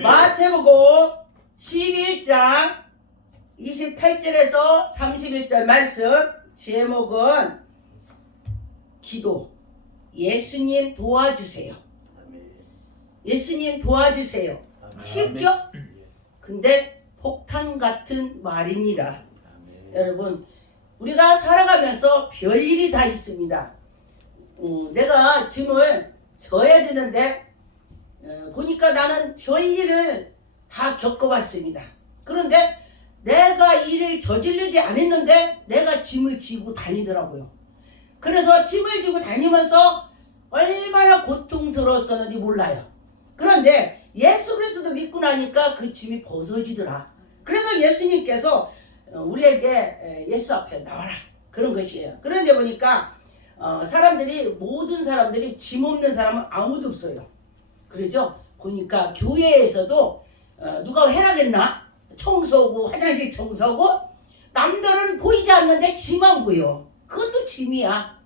마태복음 11장 28절에서 31절 말씀 제목은 기도. 예수님 도와주세요. 예수님 도와주세요. 쉽죠? 근데 폭탄 같은 말입니다. 여러분, 우리가 살아가면서 별일이 다 있습니다. 내가 짐을 져야 되는데 보니까 나는 별일을 다 겪어봤습니다. 그런데 내가 일을 저지르지 않았는데 내가 짐을 지고 다니더라고요. 그래서 짐을 지고 다니면서 얼마나 고통스러웠었는지 몰라요. 그런데 예수 그리스도 믿고 나니까 그 짐이 벗어지더라. 그래서 예수님께서 우리에게 예수 앞에 나와라, 그런 것이에요. 그런데 보니까 모든 사람들이 짐 없는 사람은 아무도 없어요. 그러죠? 보니까 교회에서도 누가 해라겠나? 청소고 화장실 청소고 남들은 보이지 않는데 짐만 보여. 그것도 짐이야.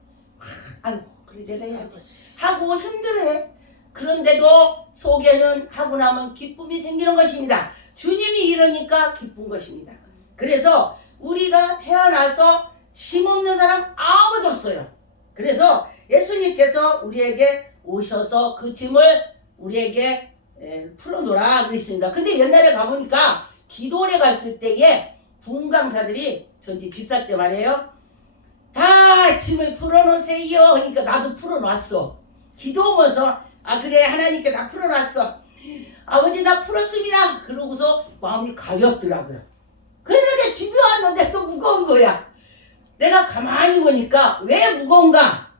아이고 그래 내가 해야지 하고 힘들어해. 그런데도 속에는 하고 나면 기쁨이 생기는 것입니다. 주님이 이러니까 기쁜 것입니다. 그래서 우리가 태어나서 짐 없는 사람 아무도 없어요. 그래서 예수님께서 우리에게 오셔서 그 짐을 우리에게 풀어놓으라 그랬습니다. 근데 옛날에 가보니까 기도원에 갔을 때에 부흥강사들이 전지 집사 때 말이에요. 다 짐을 풀어놓으세요. 그러니까 나도 풀어놨어. 기도하면서 그래 하나님께 다 풀어놨어. 아버지 나 풀었습니다. 그러고서 마음이 가볍더라고요. 그런데 집에 왔는데 또 무거운 거야. 내가 가만히 보니까 왜 무거운가?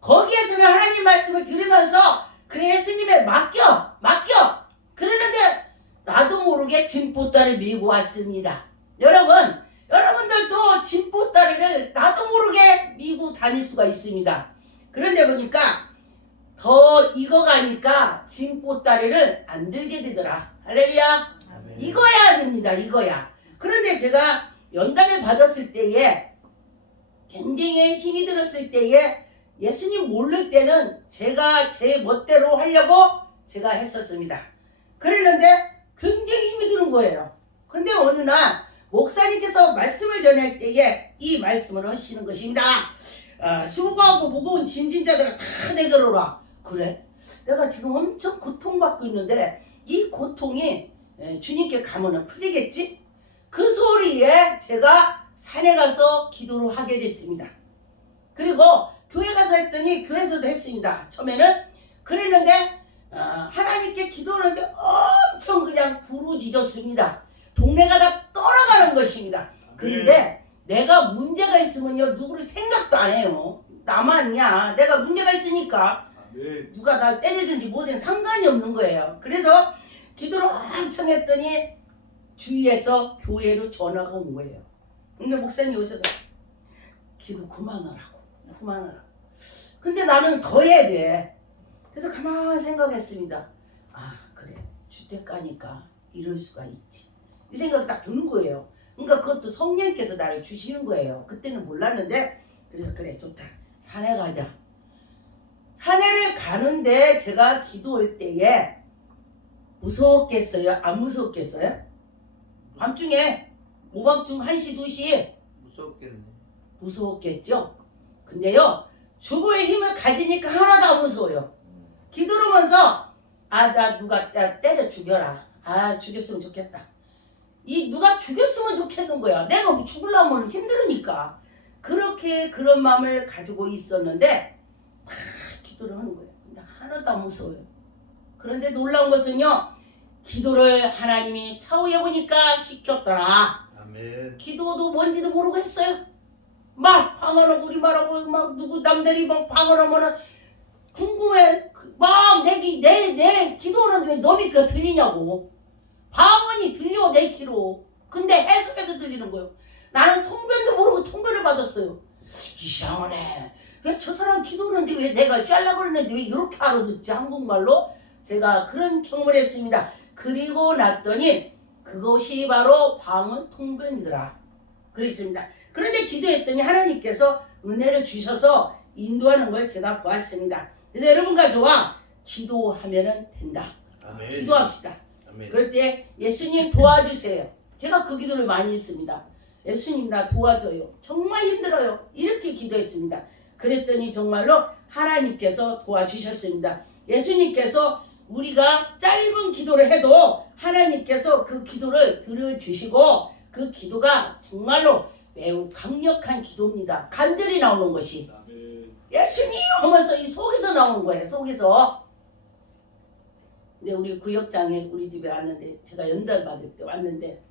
거기에서는 하나님 말씀을 들으면서 그래 예수님에 맡겨 그러는데 나도 모르게 짐보따리를 밀고 왔습니다. 여러분들도 짐보따리를 나도 모르게 밀고 다닐 수가 있습니다. 그런데 보니까 더 익어가니까 짐보따리를 안 들게 되더라. 할렐루야. 이거야 됩니다. 이거야. 그런데 제가 연단을 받았을 때에 굉장히 힘이 들었을 때에 예수님 모를 때는 제가 제 멋대로 하려고 제가 했었습니다. 그랬는데 굉장히 힘이 드는 거예요. 근데 어느 날 목사님께서 말씀을 전할 때에 이 말씀을 하시는 것입니다. 수고하고 무거운 짐진 자들을 다 내게로 오라. 그래? 내가 지금 엄청 고통받고 있는데 이 고통이 주님께 가면은 풀리겠지? 그 소리에 제가 산에 가서 기도를 하게 됐습니다. 그리고 교회 가서 했더니 교회에서도 했습니다. 처음에는 그랬는데 하나님께 기도하는데 엄청 그냥 부르짖었습니다. 동네가 다 떠나가는 것입니다. 근데 내가 문제가 있으면요 누구를 생각도 안 해요. 나만이야. 내가 문제가 있으니까 누가 날 때리든지 뭐든 상관이 없는 거예요. 그래서 기도를 엄청 했더니 주위에서 교회로 전화가 온 거예요. 근데 목사님이 오셔서 기도 그만하라고. 근데 나는 더 해야 돼. 그래서 가만히 생각했습니다. 그래 주택가니까 이럴 수가 있지. 이 생각이 딱 드는 거예요. 그러니까 그것도 성령께서 나를 주시는 거예요. 그때는 몰랐는데 그래서 그래 좋다. 산에 가자. 산에를 가는데 제가 기도할 때에 무서웠겠어요? 안 무서웠겠어요? 밤중에 오밤중 1시 2시 무서웠겠죠? 근데요 죽을 힘을 가지니까 하나도 안 무서워요. 기도하면서 나 누가 때려 죽여라. 죽였으면 좋겠다. 누가 죽였으면 좋겠는 거야. 내가 죽으려면 힘들으니까. 그렇게 그런 마음을 가지고 있었는데 막 기도를 하는 거예요. 근데 하나도 안 무서워요. 그런데 놀라운 것은요 기도를 하나님이 차후에 보니까 시켰더라. 아멘. 기도도 뭔지도 모르고 했어요. 막 방언하고 우리말하고 막 누구 남들이 막 방언하면은 궁금해. 막 내 기도하는데 왜 너미 그 들리냐고. 방언이 들려 내 귀로. 근데 해석해서 들리는 거예요. 나는 통변도 모르고 통변을 받았어요. 이상하네. 왜 저 사람 기도하는데 왜 내가 샬라 그러는데 왜 이렇게 알아듣지 한국말로. 제가 그런 경험을 했습니다. 그리고 났더니 그것이 바로 방언 통변이더라. 그랬습니다. 그런데 기도했더니 하나님께서 은혜를 주셔서 인도하는 걸 제가 보았습니다. 그래서 여러분과 저와 기도하면 된다. 아멘. 기도합시다. 그럴 때 예수님 도와주세요. 제가 그 기도를 많이 했습니다. 예수님 나 도와줘요. 정말 힘들어요. 이렇게 기도했습니다. 그랬더니 정말로 하나님께서 도와주셨습니다. 예수님께서 우리가 짧은 기도를 해도 하나님께서 그 기도를 들어주시고 그 기도가 정말로 매우 강력한 기도입니다. 간절히 나오는 것이 예수님 하면서 이 속에서 나오는 거예요. 속에서. 근데 우리 구역장에 우리 집에 왔는데 제가 연달 받을 때 왔는데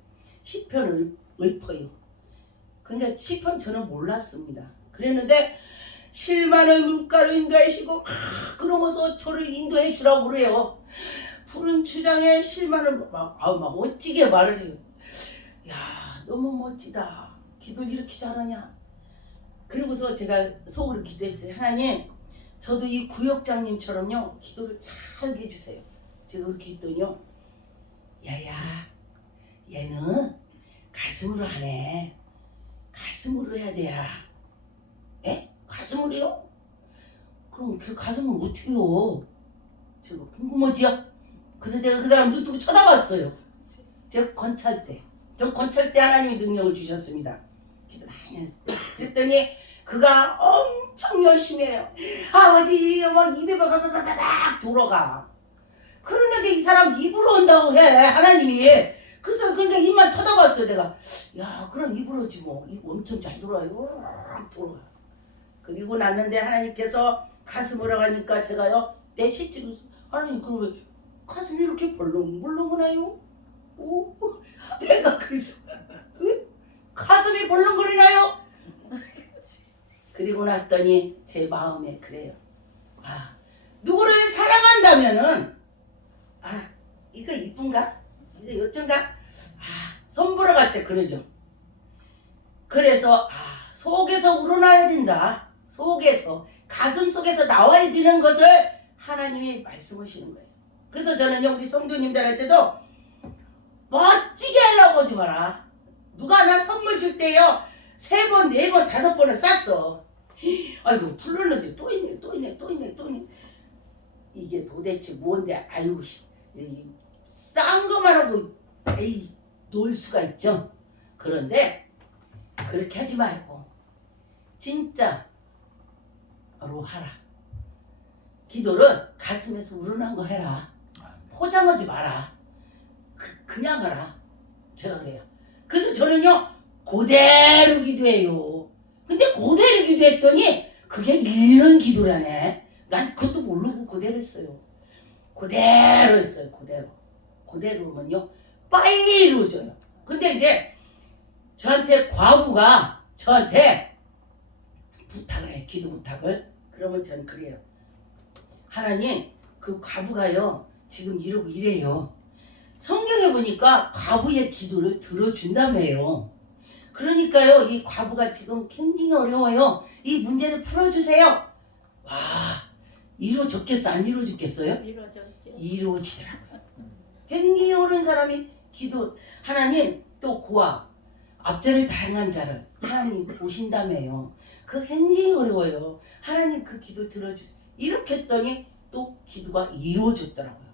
시편을 읊어요. 근데 시편 저는 몰랐습니다. 그랬는데 실만을 물가로 인도하시고 그러면서 저를 인도해 주라고 그래요. 푸른 추장에 실만을 막 멋지게 말을 해요. 야 너무 멋지다. 기도를 이렇게 잘하냐. 그리고서 제가 속으로 기도했어요. 하나님 저도 이 구역장님처럼요 기도를 잘 해주세요. 제가 그렇게 했더니요. 야야 얘는 가슴으로 하네. 가슴으로 해야 돼야. 에? 가슴으로요? 그럼 그 가슴을 어떻게 해요? 제가 궁금하지요? 그래서 제가 그 사람 눈 뜨고 쳐다봤어요. 제가 권찰 때 하나님이 능력을 주셨습니다. 기도 많이 했어요. 그랬더니 그가 엄청 열심히 해요. 아버지 막 입에 막 돌아가. 그러는데 이 사람 입으로 한다고 해 하나님이. 그래서 그러니까 입만 쳐다봤어요. 내가 야 그럼 입으로 하지 뭐. 입 엄청 잘 돌아요. 돌아가. 그리고 났는데 하나님께서 가슴으로 가니까 제가요 내 실제로 하나님 그럼 왜 가슴이 이렇게 벌렁벌렁하나요? 오, 내가 그래서 가슴이 벌렁거리나요? 그리고 났더니 제 마음에 그래요. 아 누구를 사랑한다면은 아 이거 이쁜가? 이거 어쩐가? 아 손보러 갈 때 그러죠. 그래서 아 속에서 우러나야 된다. 속에서 가슴 속에서 나와야 되는 것을 하나님이 말씀하시는 거예요. 그래서 저는요 우리 성도님들한테도 멋지게 하려고 하지 마라. 누가 나 선물 줄 때요 3번, 4번, 5번을 쌌어. 아이고 불렀는데 또 있네. 이게 도대체 뭔데? 아이고 싼 것만 하고 에이 놀 수가 있죠. 그런데 그렇게 하지 말고 진짜로 하라. 기도를 가슴에서 우러난 거 해라. 포장하지 마라. 그냥 하라. 제가 그래요. 그래서 저는요 그대로 기도해요. 근데 그대로 기도했더니 그게 읽는 기도라네. 난 그것도 모르고 그대로 했어요. 그대로 했어요. 그대로면요 빨리 이루어져요. 근데 이제 저한테 과부가 저한테 부탁을 해. 기도 부탁을. 그러면 저는 그래요. 하나님 그 과부가요 지금 이러고 이래요. 성경에 보니까 과부의 기도를 들어준다며요. 그러니까요 이 과부가 지금 굉장히 어려워요. 이 문제를 풀어주세요. 와 이루어졌겠어? 안 이루어졌겠어요? 이루어졌죠. 이루어지더라고요. 굉장히 어려운 사람이 기도 하나님 또 고아 앞절을 다양한 자를 하나님 보신다며요. 그 굉장히 어려워요. 하나님 그 기도 들어주세요. 이렇게 했더니 또 기도가 이루어졌더라고요.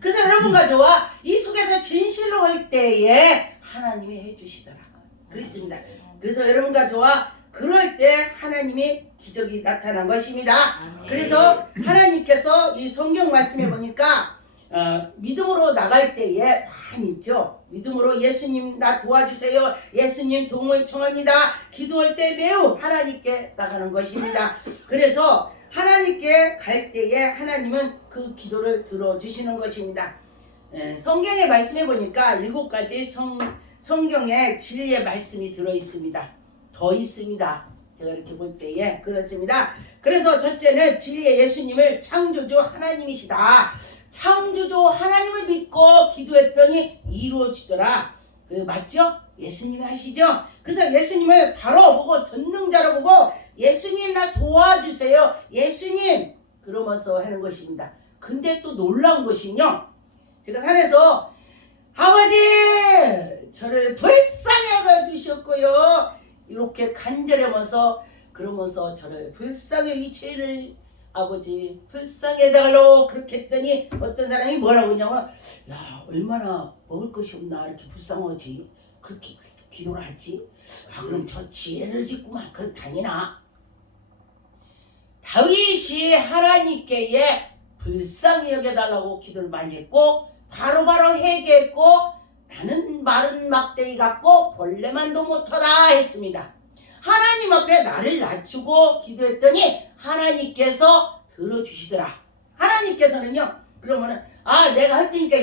그래서 여러분과 저와 이 속에서 진실로 할 때에 하나님이 해주시더라고요. 그렇습니다. 그래서 여러분과 저와 그럴 때 하나님의 기적이 나타난 것입니다. 그래서 하나님께서 이 성경 말씀에 보니까 믿음으로 나갈 때에 많이 있죠. 믿음으로 예수님 나 도와주세요. 예수님 도움을 청합니다. 기도할 때 매우 하나님께 나가는 것입니다. 그래서 하나님께 갈 때에 하나님은 그 기도를 들어주시는 것입니다. 성경의 말씀에 보니까 7가지 성경에 진리의 말씀이 들어있습니다. 더 있습니다. 제가 이렇게 볼 때에 그렇습니다. 그래서 첫째는 진리의 예수님을 창조주 하나님이시다. 창조주 하나님을 믿고 기도했더니 이루어지더라. 그 맞죠? 예수님이 하시죠? 그래서 예수님을 바로 보고 전능자로 보고 예수님 나 도와주세요. 예수님 그러면서 하는 것입니다. 근데 또 놀라운 것이요. 제가 산에서 아버지 저를 불쌍히 여겨주셨고요. 이렇게 간절하면서 그러면서 저를 불쌍히 이 죄를 아버지 불쌍해달라고 그렇게 했더니 어떤 사람이 뭐라고 했냐면 야 얼마나 먹을 것이 없나 이렇게 불쌍하지 그렇게 기도를 하지 그럼 저 지혜를 짓구만 그럼 다니나 다윗이 하나님께 불쌍히 여겨달라고 기도를 많이 했고 바로바로 회개했고 나는 마른 막대기 같고 벌레만도 못하다 했습니다. 하나님 앞에 나를 낮추고 기도했더니 하나님께서 들어주시더라. 하나님께서는요 그러면은 내가 할 테니까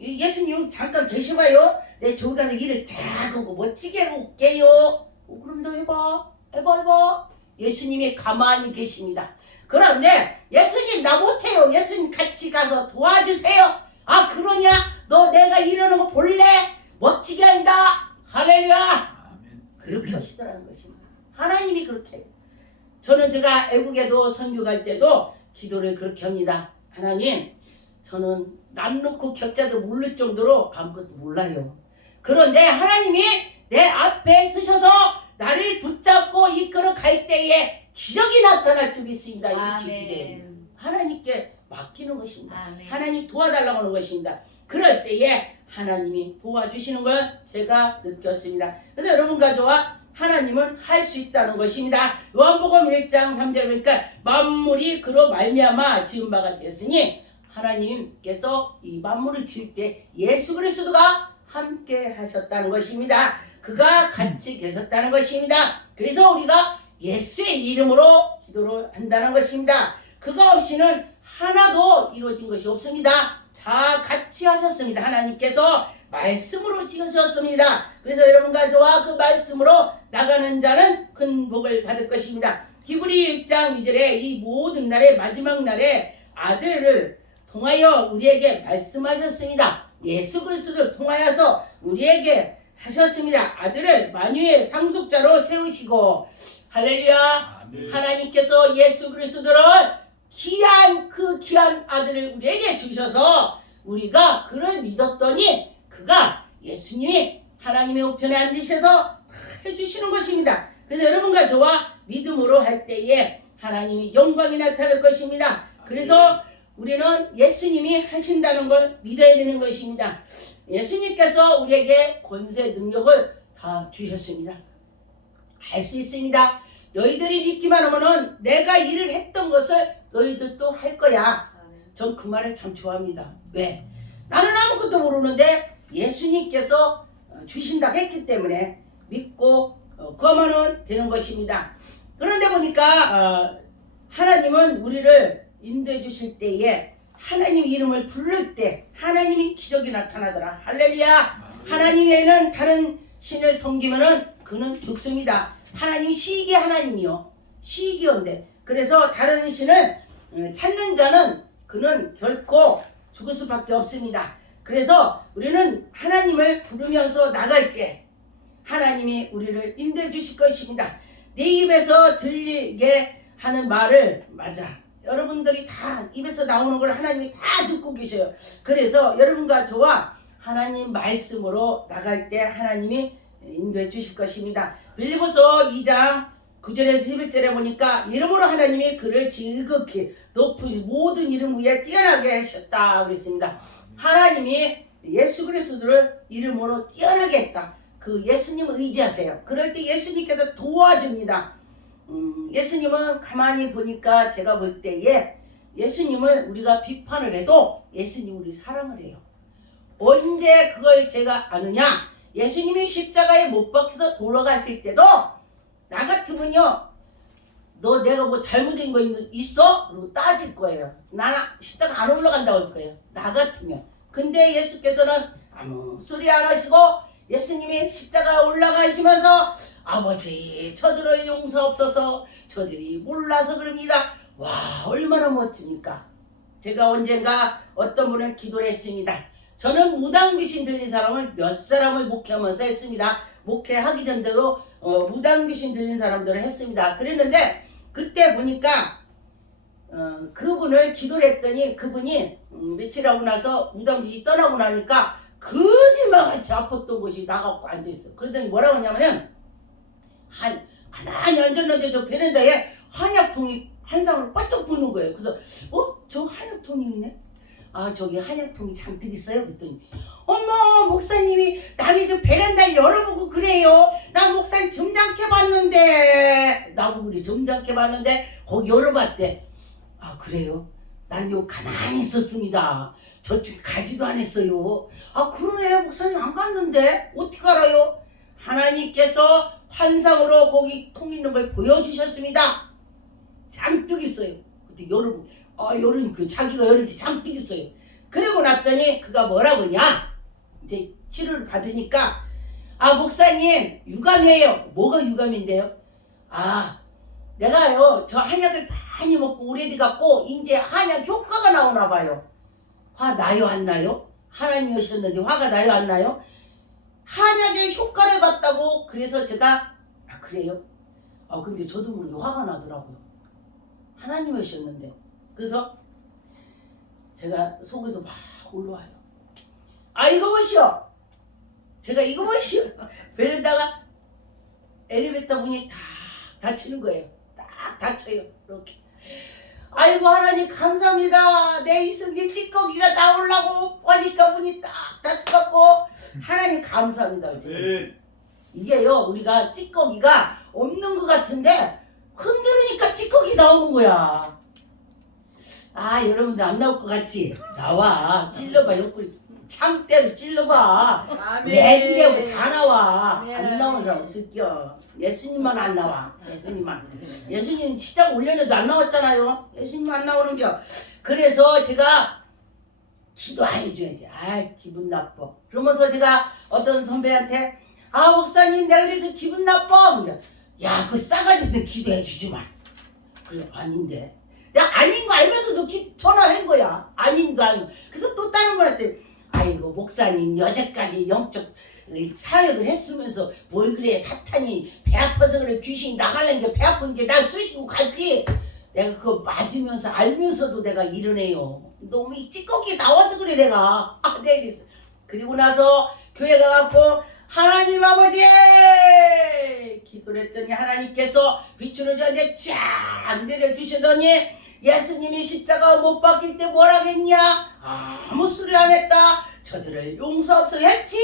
예수님 잠깐 계셔봐요. 내 저기 가서 일을 잘하고 멋지게 해볼게요. 그럼 너 해봐. 예수님이 가만히 계십니다. 그런데 예수님 나 못해요. 예수님 같이 가서 도와주세요. 그러냐? 너 내가 이러는 거 볼래? 멋지게 한다. 할렐루야. 그렇게 하시더라는 것입니다. 하나님이 그렇게 해요. 저는 제가 애국에도 선교 갈 때도 기도를 그렇게 합니다. 하나님 저는 남 놓고 격자도 모를 정도로 아무것도 몰라요. 그런데 하나님이 내 앞에 서셔서 나를 붙잡고 이끌어 갈 때에 기적이 나타날 줄 있습니다. 이렇게 기도해요. 하나님께 맡기는 것입니다. 아멘. 하나님 도와달라고 하는 것입니다. 그럴 때에 하나님이 도와주시는 걸 제가 느꼈습니다. 그래서 여러분과 저와 하나님은 할 수 있다는 것입니다. 요한복음 1장 3절 보니까 만물이 그로 말미암아 지은 바가 되었으니 하나님께서 이 만물을 지을 때 예수 그리스도가 함께 하셨다는 것입니다. 그가 같이 계셨다는 것입니다. 그래서 우리가 예수의 이름으로 기도를 한다는 것입니다. 그가 없이는 하나도 이루어진 것이 없습니다. 다 같이 하셨습니다. 하나님께서 말씀으로 지으셨습니다. 그래서 여러분과 저와 그 말씀으로 나가는 자는 큰 복을 받을 것입니다. 히브리 1장 2절에 이 모든 날의 마지막 날에 아들을 통하여 우리에게 말씀하셨습니다. 예수 그리스도를 통하여서 우리에게 하셨습니다. 아들을 만유의 상속자로 세우시고 할렐루야. 아멘. 하나님께서 예수 그리스도를 귀한 아들을 우리에게 주셔서 우리가 그를 믿었더니 그가 예수님이 하나님의 우편에 앉으셔서 해주시는 것입니다. 그래서 여러분과 저와 믿음으로 할 때에 하나님이 영광이 나타날 것입니다. 그래서 우리는 예수님이 하신다는 걸 믿어야 되는 것입니다. 예수님께서 우리에게 권세 능력을 다 주셨습니다. 할 수 있습니다. 너희들이 믿기만 하면은 내가 일을 했던 것을 너희들도 할 거야. 전 그 말을 참 좋아합니다. 왜? 나는 아무것도 모르는데 예수님께서 주신다고 했기 때문에 믿고 그러면은 되는 것입니다. 그런데 보니까 하나님은 우리를 인도해 주실 때에 하나님 이름을 부를 때 하나님이 기적이 나타나더라. 할렐루야. 하나님 외에는 다른 신을 섬기면은 그는 죽습니다. 하나님 시기 하나님이요. 시기인데 그래서 다른 신을 찾는 자는 그는 결코 죽을 수밖에 없습니다. 그래서 우리는 하나님을 부르면서 나갈 때 하나님이 우리를 인도해 주실 것입니다. 내 입에서 들리게 하는 말을 맞아. 여러분들이 다 입에서 나오는 걸 하나님이 다 듣고 계셔요. 그래서 여러분과 저와 하나님 말씀으로 나갈 때 하나님이 인도해 주실 것입니다. 빌립보서 2장 9절에서 11절에 보니까 이름으로 하나님이 그를 지극히 높은 모든 이름 위에 뛰어나게 하셨다 그랬습니다. 하나님이 예수 그리스도를 이름으로 뛰어나게 했다. 그 예수님을 의지하세요. 그럴 때 예수님께서 도와줍니다. 예수님은 가만히 보니까 제가 볼 때에 예수님을 우리가 비판을 해도 예수님 우리 사랑을 해요. 언제 그걸 제가 아느냐? 예수님이 십자가에 못 박혀서 돌아가실 때도 나 같으면요 너 내가 뭐 잘못된 거 있어? 그리고 따질 거예요. 나 십자가 안 올라간다고 할 거예요. 나 같으면. 근데 예수께서는 아무 소리 안 하시고 예수님이 십자가 올라가시면서 아버지 저들을 용서없어서 저들이 몰라서 그럽니다. 와 얼마나 멋집니까? 제가 언젠가 어떤 분은 기도를 했습니다. 저는 무당 귀신 들린 사람을 몇 사람을 목회하면서 했습니다. 목회하기 전에도 무당 귀신 들린 사람들을 했습니다. 그랬는데 그때 보니까 그분을 기도를 했더니 그분이 며칠하고 나서 무당 귀신이 떠나고 나니까 거짓말같이 아팠던 곳이 나가고 앉아있어. 그러더니 뭐라고 하냐면은 가만히 앉았는데 저 베란다에 한약통이 환상으로 번쩍 보는 거예요. 그래서 저 한약통이 있네? 아 저기 한약통이 잔뜩 있어요. 그랬더니 어머 목사님이 남이 저 베란다를 열어보고 그래요. 나 목사님 점잖게 봤는데 나보고 그래 점잖게 봤는데 거기 열어봤대. 아 그래요? 난 요 가만히 있었습니다. 저쪽에 가지도 않았어요. 아 그러네 목사님 안 갔는데 어떻게 알아요? 하나님께서 환상으로 거기 통 있는 걸 보여주셨습니다. 잔뜩 있어요. 그때 여러분 여름 자기가 여름이 잔뜩 있어요. 그러고 났더니 그가 뭐라고 하냐? 이제 치료를 받으니까 목사님 유감이에요. 뭐가 유감인데요? 내가요 저 한약을 많이 먹고 오래돼갖고 이제 한약 효과가 나오나 봐요. 화 나요 안 나요? 하나님이 오셨는데 화가 나요 안 나요? 한약의 효과를 봤다고 그래서 제가 그래요? 근데 저도 모르게 화가 나더라고요. 하나님이 오셨는데 그래서 제가 속에서 막 올라와요. 이거 보시오. 제가 이거 보시오. 베란다가 엘리베이터 문이 딱 닫히는 거예요. 딱 닫혀요. 이렇게. 아이고 하나님 감사합니다. 내 이승기 찌꺼기가 나오려고 보니까 문이 딱 닫혀갖고 하나님 감사합니다. 이게요 우리가 찌꺼기가 없는 것 같은데 흔들으니까 찌꺼기 나오는 거야. 여러분들 안 나올 것 같지? 나와. 찔러봐. 옆구리 창대로 찔러봐. 내기하고 다 나와. 안 나오는 사람 없을겨. 예수님만 안 나와. 예수님 시작 올려내도 안 나왔잖아요. 예수님 안 나오는겨. 그래서 제가 기도 안 해줘야지. 기분 나빠. 그러면서 제가 어떤 선배한테 목사님 내가 그래서 기분 나빠. 야 그 싸가지 없어 기도해 주지 마. 그래 아닌데. 내가 아닌 거 알면서도 전화를 한 거야. 아닌 거 알고. 그래서 또 다른 분한테 아이고 목사님 여태까지 영적 사역을 했으면서 뭘 그래 사탄이 배 아파서 그래 귀신이 나가려는 게 배 아픈 게 날 쑤시고 가지. 내가 그거 맞으면서 알면서도 내가 이러네요. 너무 이 찌꺼기 나와서 그래 내가. 내가 이랬어. 그리고 나서 교회 가갖고 하나님 아버지 기도를 했더니 하나님께서 빛으로 저한테 쫙 내려주시더니 예수님이 십자가 못 박힐 때 뭐라겠냐? 아무 소리 안 했다. 저들을 용서없어 했지.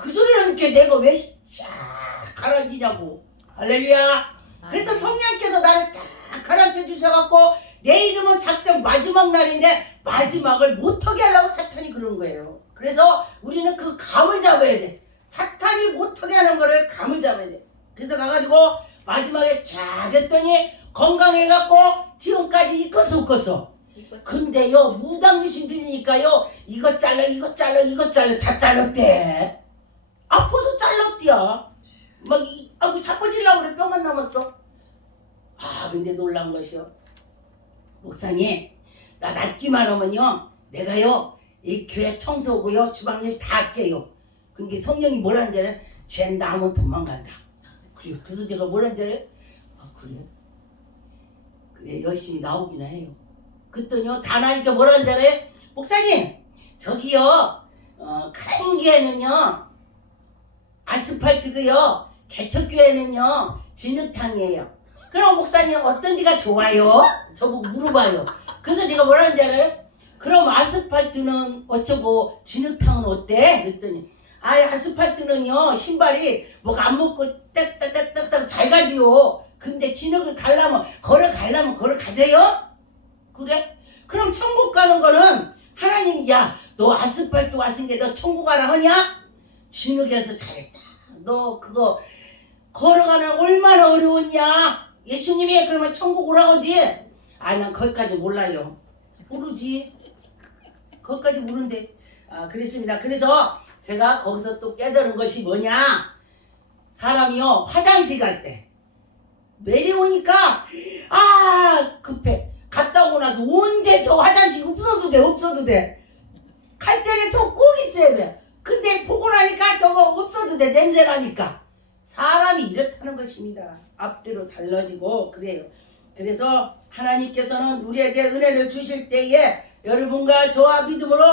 그 소리를 이렇게 내가 왜 쫙 가라앉히냐고. 할렐루야. 그래서 성령께서 나를 딱 가라앉혀 주셔갖고 내 이름은 작정 마지막 날인데 마지막을 못하게 하려고 사탄이 그런 거예요. 그래서 우리는 그 감을 잡아야 돼. 사탄이 못하게 하는 거를 감을 잡아야 돼. 그래서 가가지고 마지막에 쫙 했더니 건강해갖고 지금까지 이것서 웃겼어. 근데요 무당 귀신 들리니까요 이것 잘라 다 잘랐대. 아파서 잘랐대요. 막 자빠지려고 그래. 뼈만 남았어. 근데 놀란 것이요 목사님 나 낫기만 하면요 내가요 이 교회 청소하고요 주방일 다 할게요. 그게 성령이 뭐라는지 알아요? 쟤 나면 도망간다. 그래요. 그래서 제가 뭐라는지 알아요? 그래 열심히 나오기나 해요. 그랬더니요 다 나니까 뭐라는지 알아요? 목사님 저기요 큰 교회는요 아스팔트고요 개척교회는요 진흙탕이에요. 그럼 목사님 어떤 데가 좋아요? 저보고 물어봐요. 그래서 제가 뭐라는지 알아요? 그럼 아스팔트는 어쩌고 진흙탕은 어때? 그랬더니 아스팔트는요 신발이 뭐가 안 먹고 딱딱딱딱 잘 가지요. 근데 진흙을 걸어가려면 걸어가져요? 그래? 그럼 천국 가는 거는 하나님 너 아스팔트 왔으니까 너 천국 가라 하냐? 진흙에서 잘했다. 너 그거 걸어가는 얼마나 어려웠냐? 예수님이 그러면 천국 오라고 하지? 난 거기까지 몰라요. 모르지. 거기까지 모르는데. 그랬습니다. 그래서 제가 거기서 또 깨달은 것이 뭐냐? 사람이요 화장실 갈 때 내려오니까 급해. 갔다 오고 나서 언제 저 화장실 없어도 돼. 갈 때는 저 꼭 있어야 돼. 근데 보고 나니까 저거 없어도 돼. 냄새 나니까. 사람이 이렇다는 것입니다. 앞뒤로 달라지고 그래요. 그래서 하나님께서는 우리에게 은혜를 주실 때에 여러분과 저와 믿음으로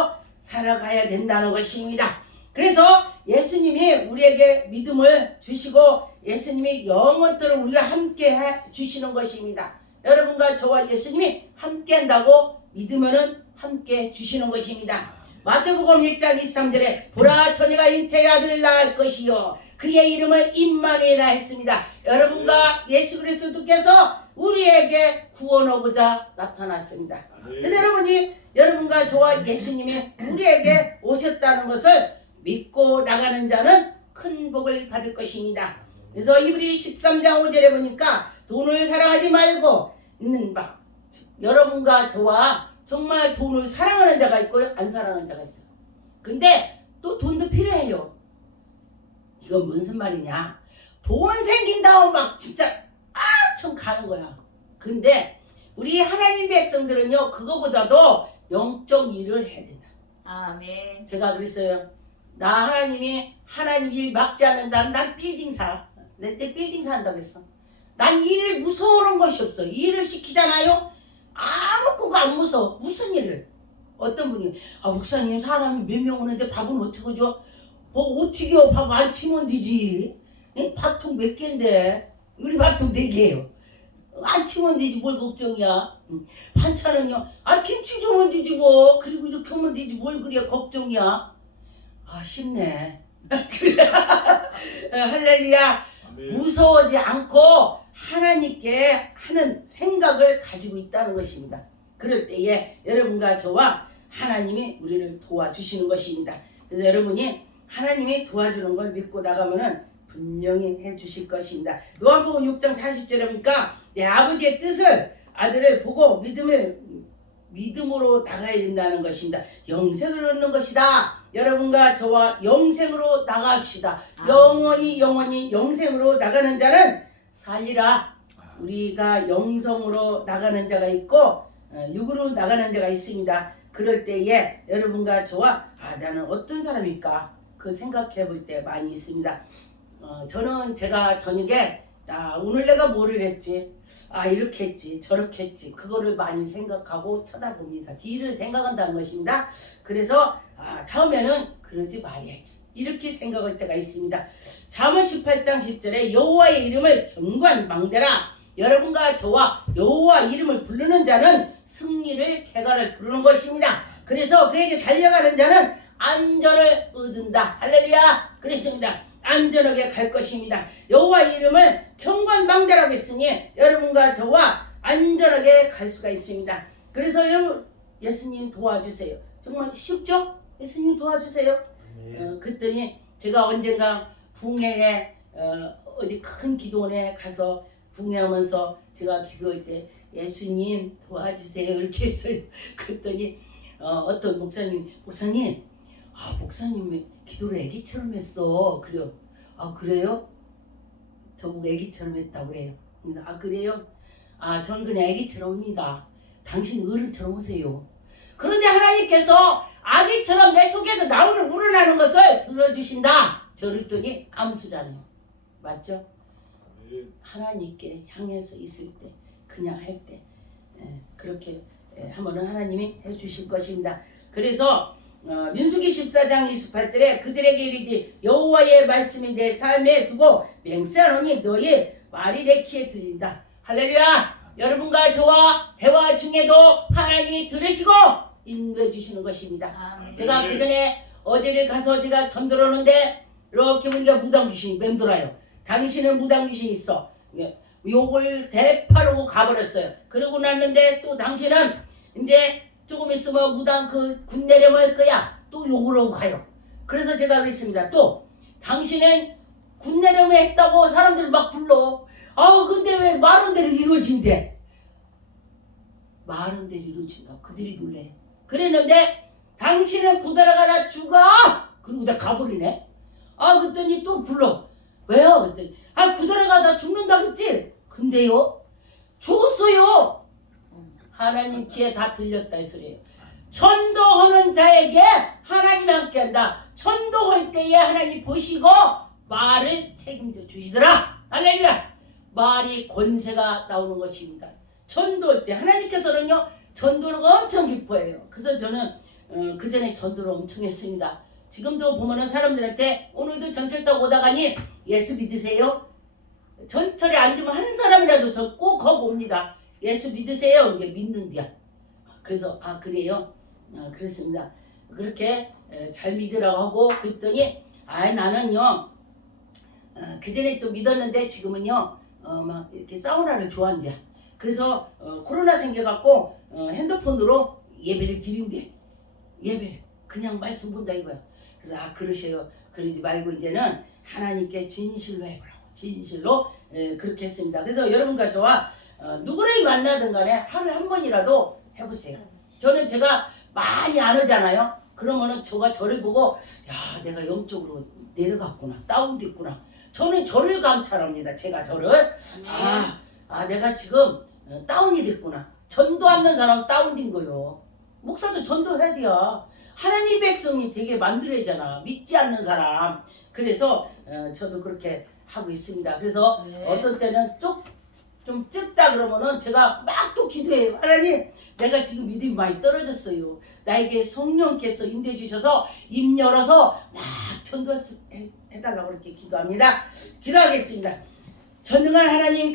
살아가야 된다는 것입니다. 그래서 예수님이 우리에게 믿음을 주시고 예수님이 영원토록 우리와 함께 해 주시는 것입니다. 여러분과 저와 예수님이 함께 한다고 믿으면은 함께 주시는 것입니다. 마태복음 1장 23절에 보라 처녀가 잉태의 아들을 낳을 것이요 그의 이름을 임마누엘이라 했습니다. 여러분과 예수 그리스도께서 우리에게 구원하고자 나타났습니다. 그래서 여러분이 여러분과 저와 예수님이 우리에게 오셨다는 것을 믿고 나가는 자는 큰 복을 받을 것입니다. 그래서 이브리 13장 5절에 보니까 돈을 사랑하지 말고 있는 바 여러분과 저와 정말 돈을 사랑하는 자가 있고요 안 사랑하는 자가 있어요. 근데 또 돈도 필요해요. 이건 무슨 말이냐, 돈 생긴다고 막 진짜 좀 가는 거야. 근데 우리 하나님 백성들은요 그거보다도 영적 일을 해야 된다. 아멘. 제가 그랬어요. 나 하나님이 하나님 일 막지 않는다. 난 빌딩사. 내 때 빌딩사 한다고 했어. 난 일을 무서워하는 것이 없어. 일을 시키잖아요. 아무 거가 안 무서워. 무슨 일을? 어떤 분이 목사님 사람이 몇 명 오는데 밥은 어떻게 줘? 어떻게 요? 밥 안 치면 되지. 밥통 몇 개인데 우리 밥통 4개예요. 안 치면 되지 뭘 걱정이야. 반찬은요 김치 주면 되지 뭐. 그리고 이렇게 하면 되지 뭘 그래 걱정이야. 쉽네. 그래. 할렐루야. 무서워하지 않고 하나님께 하는 생각을 가지고 있다는 것입니다. 그럴 때에 여러분과 저와 하나님이 우리를 도와주시는 것입니다. 그래서 여러분이 하나님이 도와주는 걸 믿고 나가면은 분명히 해주실 것입니다. 요한복음 6장 40절에 보니까 내 아버지의 뜻을 아들을 보고 믿음으로 나가야 된다는 것입니다. 영생을 얻는 것이다. 여러분과 저와 영생으로 나갑시다. 영원히 영생으로 나가는 자는 살리라. 우리가 영성으로 나가는 자가 있고 육으로 나가는 자가 있습니다. 그럴 때에 여러분과 저와 나는 어떤 사람일까 그 생각해 볼 때 많이 있습니다. 저는 제가 저녁에 오늘 내가 뭐를 했지, 이렇게 했지 저렇게 했지, 그거를 많이 생각하고 쳐다봅니다. 뒤를 생각한다는 것입니다. 그래서 다음에는 그러지 말아야지 이렇게 생각할 때가 있습니다. 잠언 18장 10절에 여호와의 이름을 경관망대라. 여러분과 저와 여호와 이름을 부르는 자는 승리를 쾌가를 부르는 것입니다. 그래서 그에게 달려가는 자는 안전을 얻는다. 할렐루야. 그랬습니다. 안전하게 갈 것입니다. 여호와 이름을 경관망대라고 했으니 여러분과 저와 안전하게 갈 수가 있습니다. 그래서 여러분 예수님 도와주세요. 정말 쉽죠? 예수님 도와주세요. 그랬더니 제가 언젠가 붕해에 어디 큰 기도원에 가서 붕해하면서 제가 기도할 때 예수님 도와주세요 이렇게 했어요. 그랬더니 어떤 목사님 목사님 기도를 애기처럼 했어. 그래요. 그래요? 저보고 애기처럼 했다고 그래요. 그래요? 전 그냥 애기처럼 합니다. 당신 어른처럼 오세요. 그런데 하나님께서 아기처럼 내 속에서 나오는 우러나는 것을 들어주신다. 저랬더니 아무 소리 안 해요. 맞죠? 하나님께 향해서 있을 때 그냥 할 때 그렇게 하면은 하나님이 해주실 것입니다. 그래서 민수기 14장 28절에 그들에게 이르되 여호와의 말씀이 내 삶에 두고 맹세하노니 너희 말이 내 귀에 들린다. 할렐루야. 여러분과 저와 대화 중에도 하나님이 들으시고 인도해 주시는 것입니다. 제가 그 전에 어디를 가서 제가 전도를 하는데 이렇게 보니까 무당귀신이 맴돌아요. 당신은 무당귀신 있어. 욕을 대파르고 가버렸어요. 그러고 났는데 또 당신은 이제 조금 있으면 무당 군 내려갈 거야. 또 욕을 하고 가요. 그래서 제가 그랬습니다. 또 당신은 군 내려면 했다고 사람들 막 불러. 근데 왜 말한 대로 이루어진대? 말한 대로 이루어진다고 그들이 놀래. 그랬는데 당신은 구달아가다 죽어. 그리고 나 가버리네. 그랬더니 또 불러. 왜요? 그랬더니 구달아가다 죽는다 그랬지? 근데요 죽었어요. 하나님 귀에 다 들렸다 이 소리예요. 전도하는 자에게 하나님이 함께한다. 전도할 때에 하나님 보시고 말을 책임져 주시더라. 할렐루야. 말이 권세가 나오는 것입니다. 전도할 때 하나님께서는요 전도를 엄청 기뻐해요. 그래서 저는 그 전에 전도를 엄청 했습니다. 지금도 보면은 사람들한테 오늘도 전철 타고 오다가니 예수 믿으세요? 전철에 앉으면 한 사람이라도 저 꼭 거기 옵니다. 예수 믿으세요. 이게 믿는디야. 그래서 그래요. 그렇습니다. 그렇게 잘 믿으라고 하고 그랬더니 나는요 그전에 좀 믿었는데 지금은요 막 이렇게 사우나를 좋아한대요. 그래서 코로나 생겨갖고 핸드폰으로 예배를 드린대. 예배를 그냥 말씀 본다 이거야. 그래서 그러셔요. 그러지 말고 이제는 하나님께 진실로 해보라고. 진실로 그렇게 했습니다. 그래서 여러분과 저와 누구를 만나든 간에 하루에 한 번이라도 해보세요. 저는 제가 많이 안 하잖아요. 그러면은 저를 보고 야 내가 영적으로 내려갔구나, 다운됐구나. 저는 저를 감찰합니다. 제가 저를 내가 지금 다운이 됐구나. 전도하는 사람 다운된 거요. 목사도 전도해야 돼요. 하나님 백성이 되게 만들어야잖아. 믿지 않는 사람. 그래서 저도 그렇게 하고 있습니다. 그래서 어떤 때는 좀 찝다 그러면은 제가 막 또 기도해요. 하나님 내가 지금 믿음이 많이 떨어졌어요. 나에게 성령께서 인도해 주셔서 입 열어서 막 전도해달라고 이렇게 기도합니다. 기도하겠습니다. 전능한 하나님